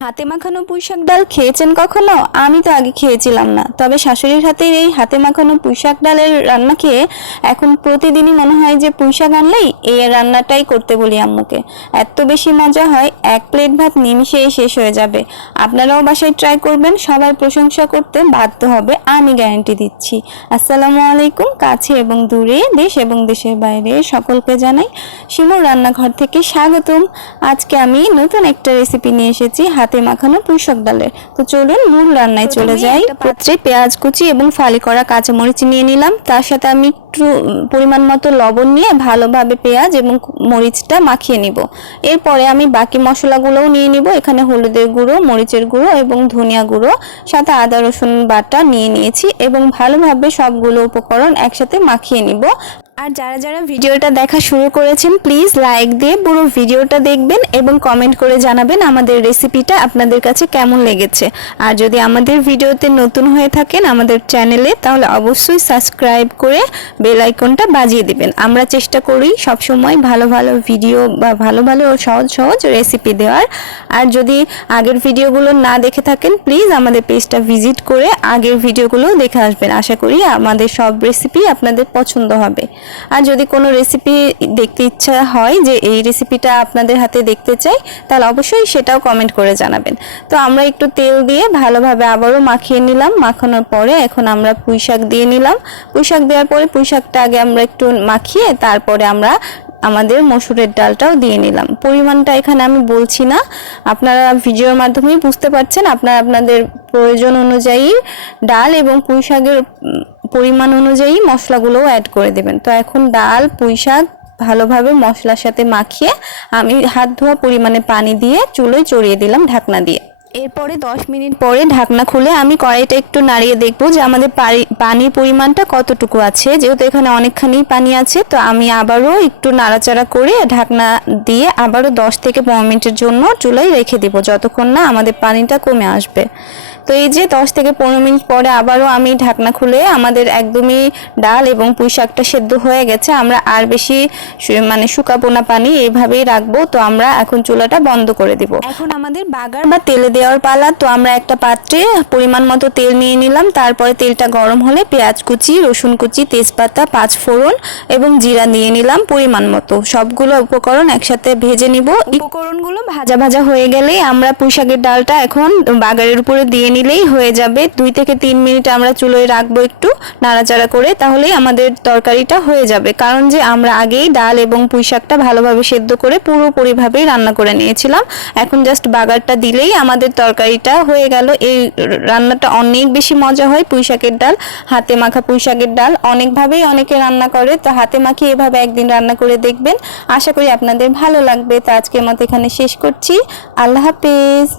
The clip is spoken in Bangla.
হাতে মাখানো পুঁইশাক ডাল খেয়েছেন কখনো? আমি তো আগে খেয়েছিলাম না, তবে শাশুড়ির হাতের এই হাতে মাখানো পুঁইশাক ডালের রান্না খেয়ে এখন প্রতিদিনই মনে হয় যে পুঁইশাক আনলেই এই রান্নাটাই করতে বলি আম্মুকে। এত বেশি মজা হয়, এক প্লেট ভাত নিমিষেই শেষ হয়ে যাবে। আপনারাও বাসায় ট্রাই করবেন, সবাই প্রশংসা করতে বাধ্য হবে, আমি গ্যারান্টি দিচ্ছি। আসসালামু আলাইকুম। কাছে এবং দূরে, দেশ এবং দেশের বাইরে সকলকে জানাই শিমুর রান্নাঘর থেকে স্বাগতম। আজকে আমি নতুন একটা রেসিপি নিয়ে এসেছি, হাতে মাখানো পুঁইশাক ডালের। তো চলুন মূল রান্নায় চলে যাই। পাত্রে পেঁয়াজ কুচি এবং ফালি করা কাঁচামরিচ নিয়ে নিলাম, তার সাথে আমি একটু পরিমাণ মতো লবণ নিয়ে ভালোভাবে পেঁয়াজ এবং মরিচটা মাখিয়ে নিব। এরপরে আমি বাকি মশলাগুলোও নিয়ে নিব। এখানে হলুদের গুঁড়ো, মরিচের গুঁড়ো এবং ধনিয়া গুঁড়ো, সাথে আদা রসুন বাটা নিয়ে নিয়েছি এবং ভালোভাবে সবগুলো উপকরণ একসাথে মাখিয়ে নিব। আর যারা যারা ভিডিওটা দেখা শুরু করেছেন প্লিজ লাইক দিয়ে পুরো ভিডিওটা দেখবেন এবং কমেন্ট করে জানাবেন আমাদের রেসিপিটা আপনাদের কাছে কেমন লেগেছে। আর যদি আমাদের ভিডিওতে নতুন হয়ে থাকেন আমাদের চ্যানেলে, তাহলে অবশ্যই সাবস্ক্রাইব করে বেল আইকনটা বাজিয়ে দিবেন। আমরা চেষ্টা করি সবসময় ভালো ভালো ভিডিও বা ভালো ভালো সহজ সহজ রেসিপি দেওয়ার। আর যদি আগের ভিডিওগুলো না দেখে থাকেন প্লিজ আমাদের পেজটা ভিজিট করে আগের ভিডিওগুলো দেখে আসবেন। আশা করি আমাদের সব রেসিপি আপনাদের পছন্দ হবে। আর যদি কোনো রেসিপি দেখতে ইচ্ছা হয় যে এই রেসিপিটা আপনাদের হাতে দেখতে চাই, তাহলে অবশ্যই সেটাও কমেন্ট করে জানাবেন। তো আমরা একটু তেল দিয়ে ভালোভাবে আবারও মাখিয়ে নিলাম। মাখানোর পরে এখন আমরা পুঁইশাক দিয়ে নিলাম। পুঁইশাক দেওয়ার পরে পুঁইশাকটা আগে আমরা একটু মাখিয়ে তারপরে আমরা আমাদের মসুরের ডালটাও দিয়ে নিলাম। পরিমাণটা এখানে আমি বলছি না, আপনারা ভিডিওর মাধ্যমেই বুঝতে পারছেন। আপনারা আপনাদের প্রয়োজন অনুযায়ী ডাল এবং পুঁইশাকের পরিমাণ অনুযায়ী মশলাগুলোও অ্যাড করে দেবেন। তো এখন ডাল পুঁইশাক ভালোভাবে মশলার সাথে মাখিয়ে আমি হাত ধোয়া পরিমাণে পানি দিয়ে চুলোয় চড়িয়ে দিলাম ঢাকনা দিয়ে। এরপরে 10 মিনিট পরে ঢাকনা খুলে আমি কড়াইটা একটু নাড়িয়ে দেখবো যে আমাদের পানির পরিমাণটা কতটুকু আছে। যেহেতু এখানে অনেকখানি পানি আছে, তো আমি আবারও একটু নাড়াচাড়া করে ঢাকনা দিয়ে আবারও 10 থেকে 15 মিনিটের জন্য চুলায় রেখে দিব, যতক্ষণ না আমাদের পানিটা কমে আসবে। তো এই যে 10 থেকে 15 মিনিট পরে আবারও আমি ঢাকনা খুলে আমাদের একদমই ডাল এবং পুঁইশাকটা সেদ্ধ হয়ে গেছে। আমরা আর বেশি শুকাবো না, পানি এইভাবেই রাখবো। তো আমরা এখন চুলাটা বন্ধ করে দিব। এখন আমাদের বাগার বা তেলে দেওয়ার পালা। তো আমরা একটা পাত্রে পরিমাণ মতো তেল নিয়ে নিলাম। তারপরে তেলটা গরম হলে পেঁয়াজ কুচি, রসুন কুচি, তেজপাতা, 5 ফোড়ন এবং জিরা নিয়ে নিলাম পরিমাণ মতো। সবগুলো উপকরণ একসাথে ভেজে নিব। উপকরণগুলো ভাজা ভাজা হয়ে গেলেই আমরা পুঁইশাকের ডালটা এখন বাগারের উপরে দিয়ে নিলেই হয়ে যাবে। 2 থেকে 3 মিনিট আমরা চুলোয় রাখবো একটু নাড়াচাড়া করে, তাহলেই আমাদের তরকারিটা হয়ে যাবে। কারণ যে আমরা আগেই ডাল এবং পুঁইশাকটা ভালোভাবে সেদ্ধ করে পুরোপুরিভাবেই রান্না করে নিয়েছিলাম। এখন জাস্ট বাগারটা দিলেই আমাদের তরকারিটা হয়ে গেল। এই রান্নাটা অনেক বেশি মজা হয়। পুঁইশাকের ডাল, হাতে মাখা পুঁইশাকের ডাল অনেকভাবেই অনেকে রান্না করে। তো হাতে মাখিয়ে এভাবে একদিন রান্না করে দেখবেন, আশা করি আপনাদের ভালো লাগবে। তো আজকের মতো এখানে শেষ করছি। আল্লাহ হাফেজ।